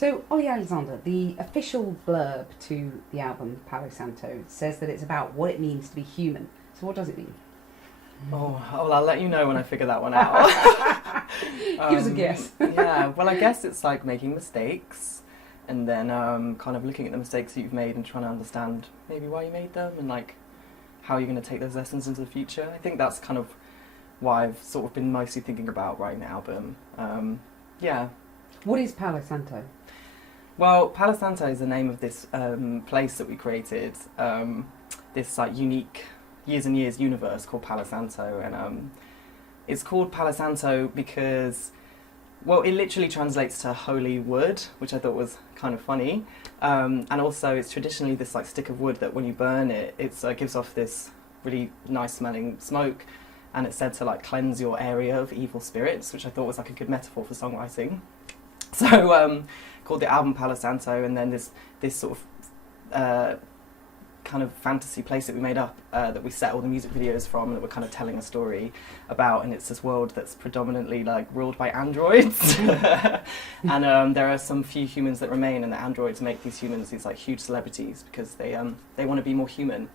So, Olly Alexander, the official blurb to the album Palo Santo says that it's about what it means to be human. So what does it mean? Oh, well, I'll let you know when I figure that one out. Give us a guess. Yeah, well, I guess it's like making mistakes and then kind of looking at the mistakes that you've made and trying to understand maybe why you made them and like how you're going to take those lessons into the future. I think that's kind of what I've sort of been mostly thinking about writing the album. Yeah. What is Palo Santo? Well, Palo Santo is the name of this place that we created, this like unique years and years universe called Palo Santo, and it's called Palo Santo because, well, it literally translates to holy wood, which I thought was kind of funny, and also it's traditionally this like stick of wood that when you burn it, it gives off this really nice smelling smoke, and it's said to like cleanse your area of evil spirits, which I thought was like a good metaphor for songwriting. So called the album Palo Santo, and then this sort of kind of fantasy place that we made up that we set all the music videos from, that we're kind of telling a story about, and it's this world that's predominantly like ruled by androids and there are some few humans that remain, and the androids make these humans these like huge celebrities because they want to be more human.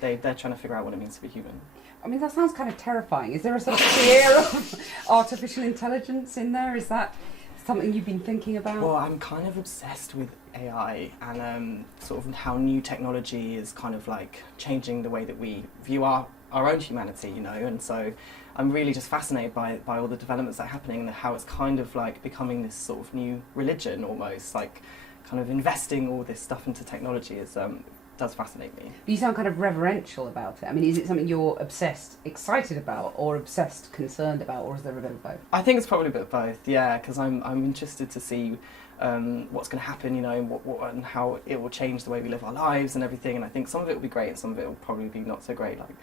They're trying to figure out what it means to be human. I mean, that sounds kind of terrifying. Is there a sort of fear of artificial intelligence in there? Is that something you've been thinking about? Well, I'm kind of obsessed with AI and sort of how new technology is kind of like changing the way that we view our own humanity, you know, and so I'm really just fascinated by all the developments that are happening and how it's kind of like becoming this sort of new religion almost, like kind of investing all this stuff into technology does fascinate me. You sound kind of reverential about it. I mean, is it something you're obsessed excited about or obsessed concerned about, or is there a bit of both? I think it's probably a bit of both, yeah, because I'm interested to see what's going to happen, you know, what and how it will change the way we live our lives and everything, and I think some of it will be great and some of it will probably be not so great, like,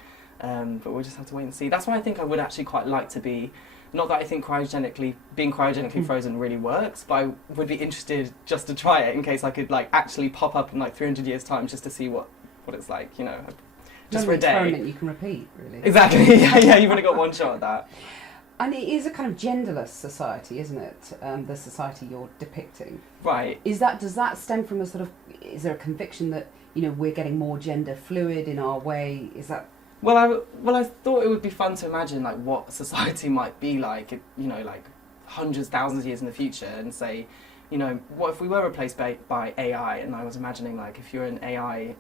but we'll just have to wait and see. That's why I think I would actually quite like to be, not that I think being cryogenically frozen really works, but I would be interested just to try it in case I could like actually pop up in like 300 years time just to see what it's like, you know, just for a day. Experiment you can repeat, really. Exactly, yeah, you've only got one shot at that. And it is a kind of genderless society, isn't it? The society you're depicting. Right. Does that stem from is there a conviction that, you know, we're getting more gender fluid in our way? Is that... Well, I thought it would be fun to imagine like what society might be like, you know, like hundreds, thousands of years in the future, and say, you know, what if we were replaced by AI? And I was imagining like if you're an AI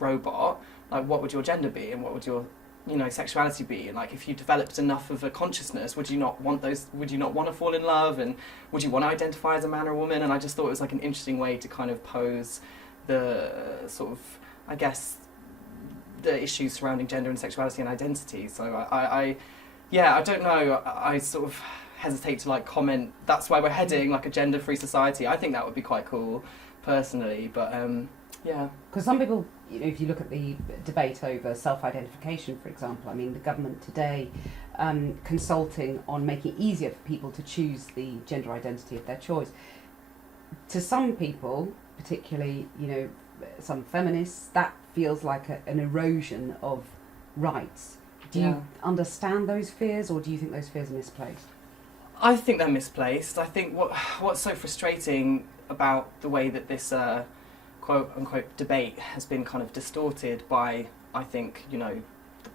robot, like what would your gender be, and what would your, you know, sexuality be, and like if you developed enough of a consciousness, would you not want to fall in love, and would you want to identify as a man or a woman? And I just thought it was like an interesting way to kind of pose the sort of, I guess, the issues surrounding gender and sexuality and identity. So I don't know, I sort of hesitate to like comment that's where we're heading, like a gender-free society. I think that would be quite cool personally, but yeah. Because some people, you know, if you look at the debate over self-identification, for example, I mean, the government today consulting on making it easier for people to choose the gender identity of their choice. To some people, particularly, you know, some feminists, that feels like an erosion of rights. Do you understand those fears, or do you think those fears are misplaced? I think they're misplaced. I think what's so frustrating about the way that this quote-unquote debate has been kind of distorted by, I think, you know,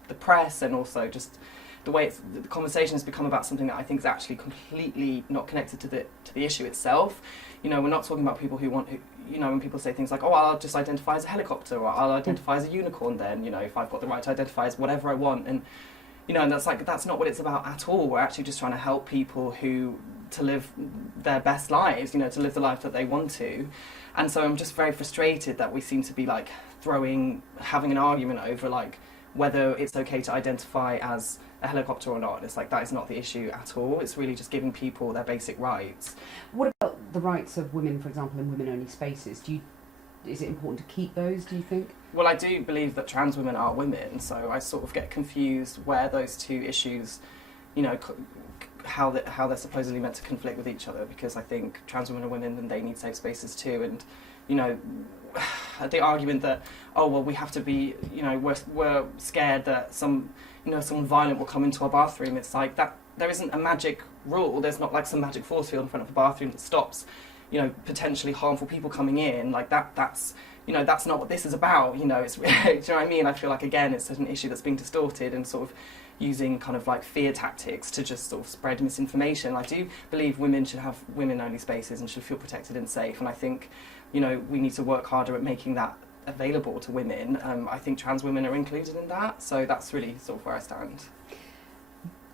the press, and also just the way the conversation has become about something that I think is actually completely not connected to the issue itself. You know, we're not talking about people who you know, when people say things like, oh, I'll just identify as a helicopter, or I'll identify as a unicorn then, you know, if I've got the right to identify as whatever I want. And, you know, and that's not what it's about at all. We're actually just trying to help people to live their best lives, you know, to live the life that they want to. And so I'm just very frustrated that we seem to be like having an argument over like whether it's okay to identify as a helicopter or not. And it's like, that is not the issue at all. It's really just giving people their basic rights. What about the rights of women, for example, in women-only spaces? Is it important to keep those, do you think? Well, I do believe that trans women are women, so I sort of get confused where those two issues, you know, how they're supposedly meant to conflict with each other, because I think trans women are women and they need safe spaces too. And, you know, the argument that, oh, well, we have to be, you know, we're scared that someone violent will come into our bathroom. It's like that. There isn't a magic rule. There's not like some magic force field in front of a bathroom that stops, you know, potentially harmful people coming in, like that's you know, that's not what this is about. You know, it's do you know what I mean? I feel like again, it's an issue that's being distorted and sort of using kind of like fear tactics to just sort of spread misinformation. I do believe women should have women-only spaces and should feel protected and safe. And I think, you know, we need to work harder at making that available to women. I think trans women are included in that, so that's really sort of where I stand.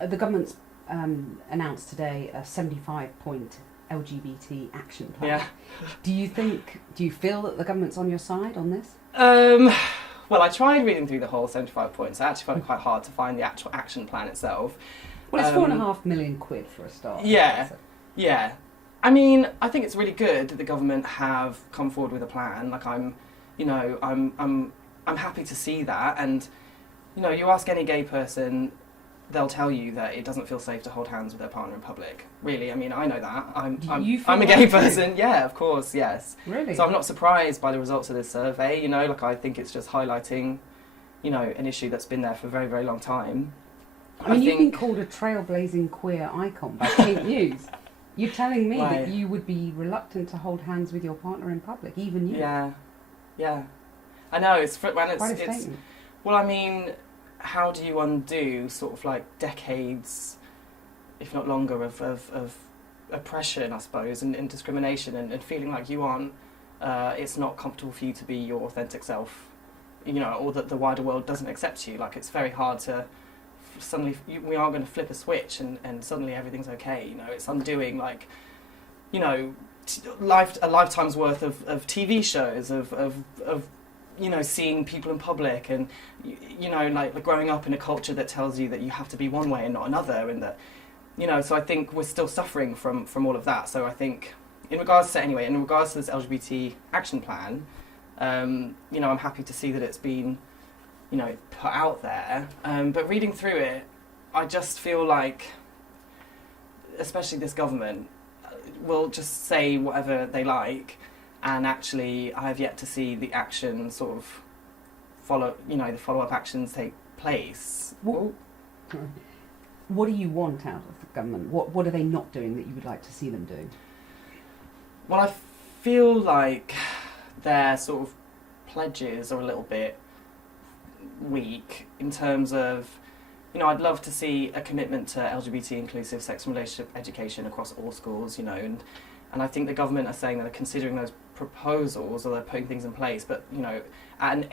The government's announced today a 75-point LGBT action plan. Yeah. Do you feel that the government's on your side on this? Well, I tried reading through the whole 75 points. I actually found it quite hard to find the actual action plan itself. Well, it's £4.5 million for a start. Yeah, yeah. I mean, I think it's really good that the government have come forward with a plan. Like, I'm happy to see that. And, you know, you ask any gay person, they'll tell you that it doesn't feel safe to hold hands with their partner in public. Really, I mean, I know that. I'm a gay person. Yeah, of course, yes. Really? So I'm not surprised by the results of this survey. You know, like, I think it's just highlighting, you know, an issue that's been there for a very, very long time. I mean, you've been called a trailblazing queer icon by Pink News. You're telling me that you would be reluctant to hold hands with your partner in public, even you? Yeah, yeah. I know, it's quite a statement. Well, I mean, how do you undo sort of like decades, if not longer, of oppression, I suppose, and discrimination and feeling like you aren't, it's not comfortable for you to be your authentic self, you know, or that the wider world doesn't accept you. Like, it's very hard to suddenly, we are going to flip a switch and suddenly everything's okay, you know. It's undoing, like, you know, a lifetime's worth of TV shows, of you know, seeing people in public and, you know, like growing up in a culture that tells you that you have to be one way and not another, and that, you know, so I think we're still suffering from all of that. So I think in regards to this LGBT action plan, you know, I'm happy to see that it's been, you know, put out there, but reading through it, I just feel like, especially this government, will just say whatever they like. And actually, I have yet to see the action sort of the follow-up actions take place. What do you want out of the government? What are they not doing that you would like to see them do? Well, I feel like their sort of pledges are a little bit weak in terms of, you know, I'd love to see a commitment to LGBT inclusive sex and relationship education across all schools, you know, and I think the government are saying that they're considering those proposals, or they're putting things in place, but, you know, and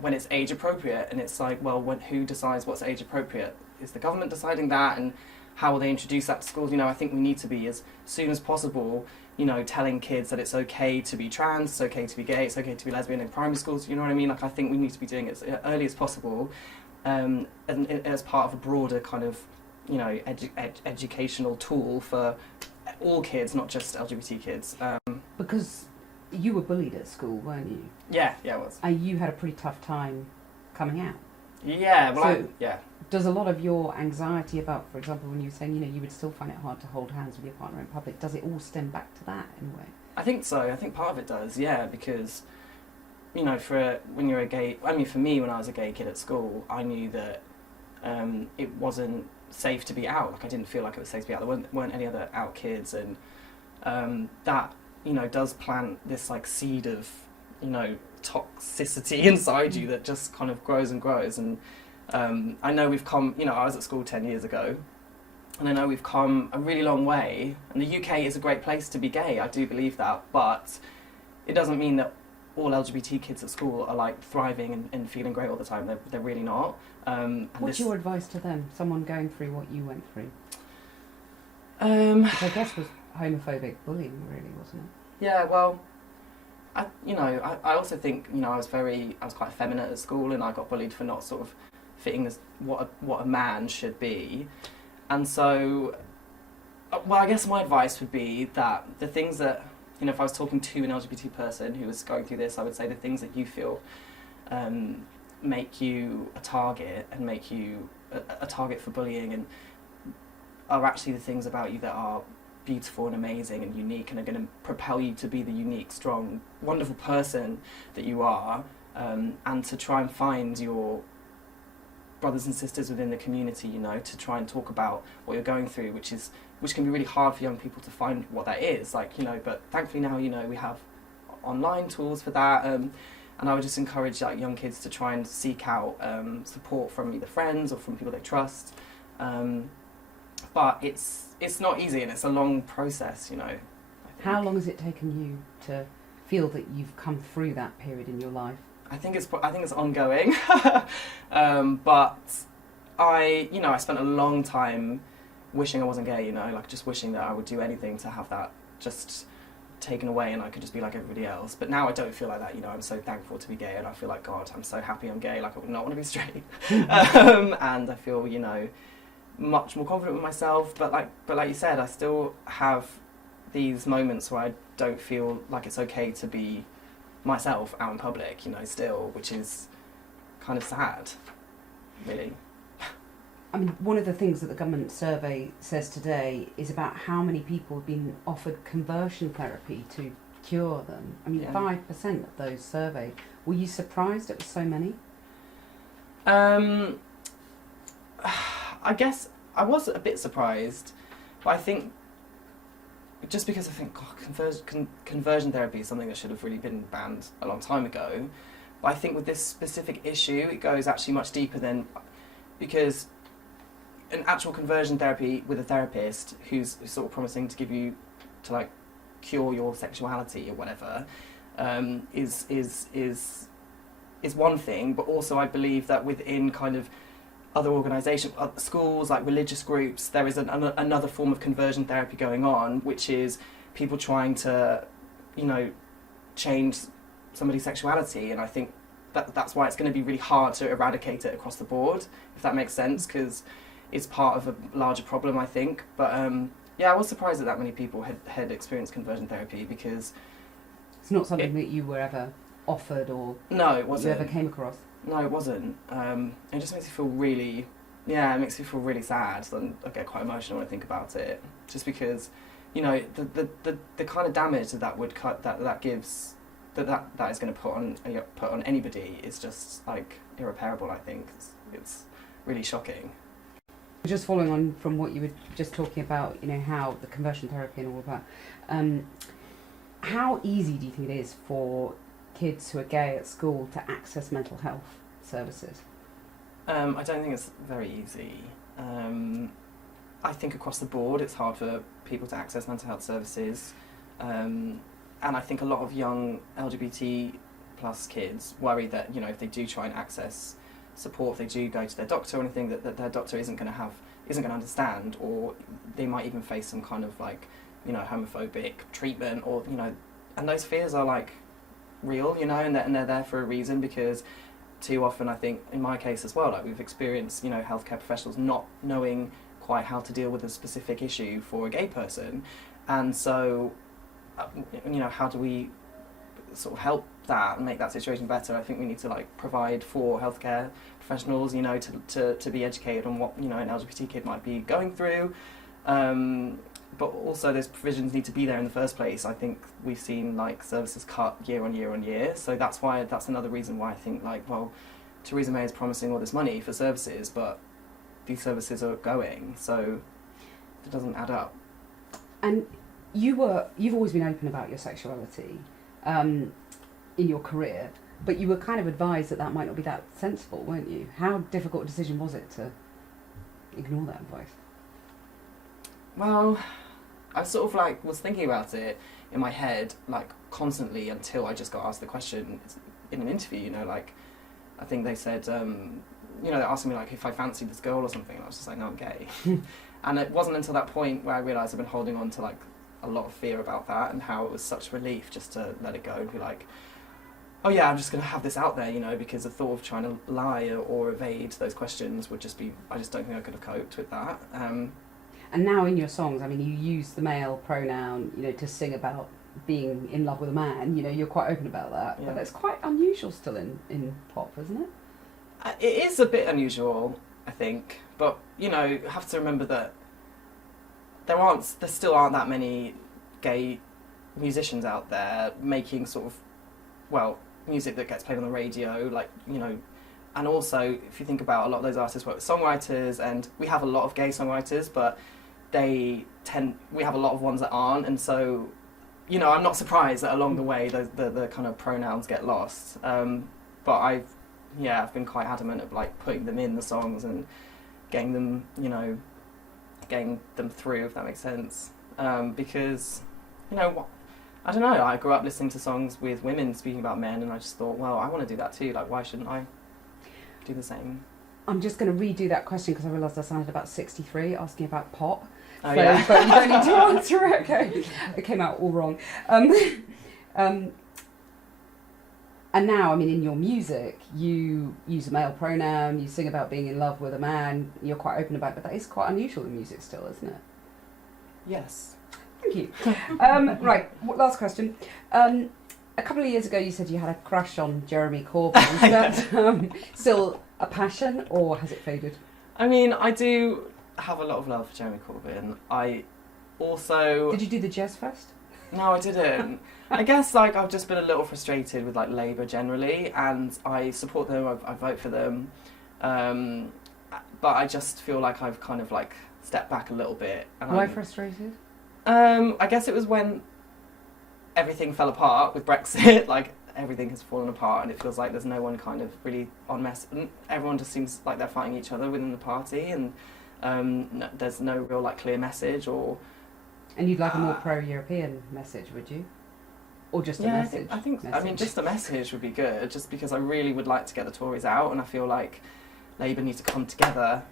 when it's age appropriate, and it's like, well, who decides what's age appropriate? Is the government deciding that, and how will they introduce that to schools? You know, I think we need to be, as soon as possible, you know, telling kids that it's okay to be trans, it's okay to be gay, it's okay to be lesbian in primary schools, you know what I mean? Like, I think we need to be doing it as early as possible, and as part of a broader kind of, you know, educational tool for all kids, not just LGBT kids. Because you were bullied at school, weren't you? Yeah, I was. And you had a pretty tough time coming out. Yeah, well, so does a lot of your anxiety about, for example, when you were saying, you know, you would still find it hard to hold hands with your partner in public, does it all stem back to that in a way? I think so. I think part of it does, yeah, because, you know, when you're a gay, I mean, for me, when I was a gay kid at school, I knew that it wasn't safe to be out. Like, I didn't feel like it was safe to be out. There weren't any other out kids, and that, you know, does plant this, like, seed of, you know, toxicity inside you that just kind of grows and grows. And I know we've come, you know, I was at school 10 years ago, and I know we've come a really long way, and the UK is a great place to be gay, I do believe that, but it doesn't mean that all LGBT kids at school are, like, thriving and feeling great all the time. They're really not. What's your advice to them, someone going through what you went through? Which I guess was homophobic bullying, really, wasn't it? Yeah, well, I also think, you know, I was quite effeminate at school, and I got bullied for not sort of fitting this what a man should be. And so, well, I guess my advice would be that the things that, you know, if I was talking to an LGBT person who was going through this, I would say the things that you feel make you a target and make you a target for bullying, and are actually the things about you that are beautiful and amazing and unique, and are going to propel you to be the unique, strong, wonderful person that you are, and to try and find your brothers and sisters within the community, you know, to try and talk about what you're going through, which is which can be really hard for young people to find what that is. Like, you know, but thankfully now, you know, we have online tools for that. And I would just encourage like young kids to try and seek out support from either friends or from people they trust. But it's not easy, and it's a long process, you know. How long has it taken you to feel that you've come through that period in your life? I think it's ongoing. But I spent a long time wishing I wasn't gay, you know, like just wishing that I would do anything to have that just taken away and I could just be like everybody else. But now I don't feel like that, you know. I'm so thankful to be gay, and I feel like, God, I'm so happy I'm gay. Like, I would not want to be straight. And I feel, you know, much more confident with myself. But like you said, I still have these moments where I don't feel like it's okay to be myself out in public, you know, still, which is kind of sad, really. I mean, one of the things that the government survey says today is about how many people have been offered conversion therapy to cure them. I mean, 5% of those surveyed. Were you surprised it was so many? I guess I was a bit surprised, but I think just because I think conversion therapy is something that should have really been banned a long time ago. But I think with this specific issue, it goes actually much deeper than, because an actual conversion therapy with a therapist who's sort of promising to give you, to like cure your sexuality or whatever, is one thing. But also I believe that within kind of other organisations, schools, like religious groups, there is another form of conversion therapy going on, which is people trying to, you know, change somebody's sexuality. And I think that's why it's going to be really hard to eradicate it across the board, if that makes sense, because it's part of a larger problem, I think. But yeah, I was surprised that many people had experienced conversion therapy, because it's not something that you were ever offered or no, it wasn't. You ever came across. No, it wasn't. It just makes me feel really, it makes me feel really sad, and I get quite emotional when I think about it. Just because, you know, the kind of damage that would that gives, that is going to put on anybody is just like irreparable. I think it's really shocking. Just following on from what you were just talking about, you know, how the conversion therapy and all of that. How easy do you think it is for kids who are gay at school to access mental health services? I don't think it's very easy. I think across the board it's hard for people to access mental health services, and I think a lot of young LGBT plus kids worry that, you know, if they do try and access support, if they do go to their doctor or anything, that their doctor isn't going to understand, or they might even face some kind of like, you know, homophobic treatment, or, you know, and those fears are like real, you know, and they're there for a reason, because too often, I think, in my case as well, like we've experienced, you know, healthcare professionals not knowing quite how to deal with a specific issue for a gay person, and so, you know, how do we sort of help that and make that situation better? I think we need to like provide for healthcare professionals, you know, to be educated on what, you know, an LGBT kid might be going through. But also those provisions need to be there in the first place. I think we've seen like services cut year on year on year, so that's another reason why I think like, well, Theresa May is promising all this money for services, but these services are going, so it doesn't add up. And you've always been open about your sexuality in your career, but you were kind of advised that might not be that sensible, weren't you? How difficult a decision was it to ignore that advice? Well, I sort of like was thinking about it in my head like constantly until I just got asked the question in an interview, you know, like I think they said, you know, they asked me like if I fancied this girl or something, and I was just like, no, I'm gay. And it wasn't until that point where I realised I've been holding on to like a lot of fear about that, and how it was such relief just to let it go and be like, oh yeah, I'm just going to have this out there, you know, because the thought of trying to lie or evade those questions would just be, I just don't think I could have coped with that. And now in your songs, I mean, you use the male pronoun, you know, to sing about being in love with a man, you know, you're quite open about that. Yeah. But that's quite unusual still in pop, isn't it? It is a bit unusual, I think. But, you know, you have to remember that there still aren't that many gay musicians out there making sort of, well, music that gets played on the radio, like, you know. And also, if you think about a lot of those artists work with songwriters, and we have a lot of gay songwriters, but we have a lot of ones that aren't, and so, you know, I'm not surprised that along the way the kind of pronouns get lost. But I've been quite adamant of like putting them in the songs and getting them, you know, getting them through, if that makes sense. Because, you know, I don't know, I grew up listening to songs with women speaking about men, and I just thought, well, I want to do that too. Like, why shouldn't I do the same? I'm just going to redo that question because I realised I sounded about 63 asking about pop. Oh, so, yeah. But you don't need to answer it. Okay, it came out all wrong. And now, I mean, in your music, you use a male pronoun, you sing about being in love with a man, you're quite open about it, but that is quite unusual in music still, isn't it? Yes. Thank you. Right, last question. A couple of years ago you said you had a crush on Jeremy Corbyn. Is that still a passion, or has it faded? I mean, I do have a lot of love for Jeremy Corbyn. I also... Did you do the Jazz Fest? No, I didn't. I guess like I've just been a little frustrated with like Labour generally, and I support them. I vote for them, but I just feel like I've kind of like stepped back a little bit. And Why frustrated? I guess it was when everything fell apart with Brexit. Like everything has fallen apart, and it feels like there's no one kind of really on everyone just seems like they're fighting each other within the party, and there's no real like clear message or. And you'd like a more pro-European message, would you? Or just a message? I think I mean, just a message would be good, just because I really would like to get the Tories out, and I feel like Labour need to come together.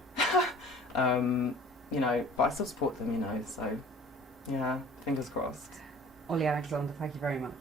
You know, but I still support them, you know, so, yeah, fingers crossed. Olly Alexander, thank you very much.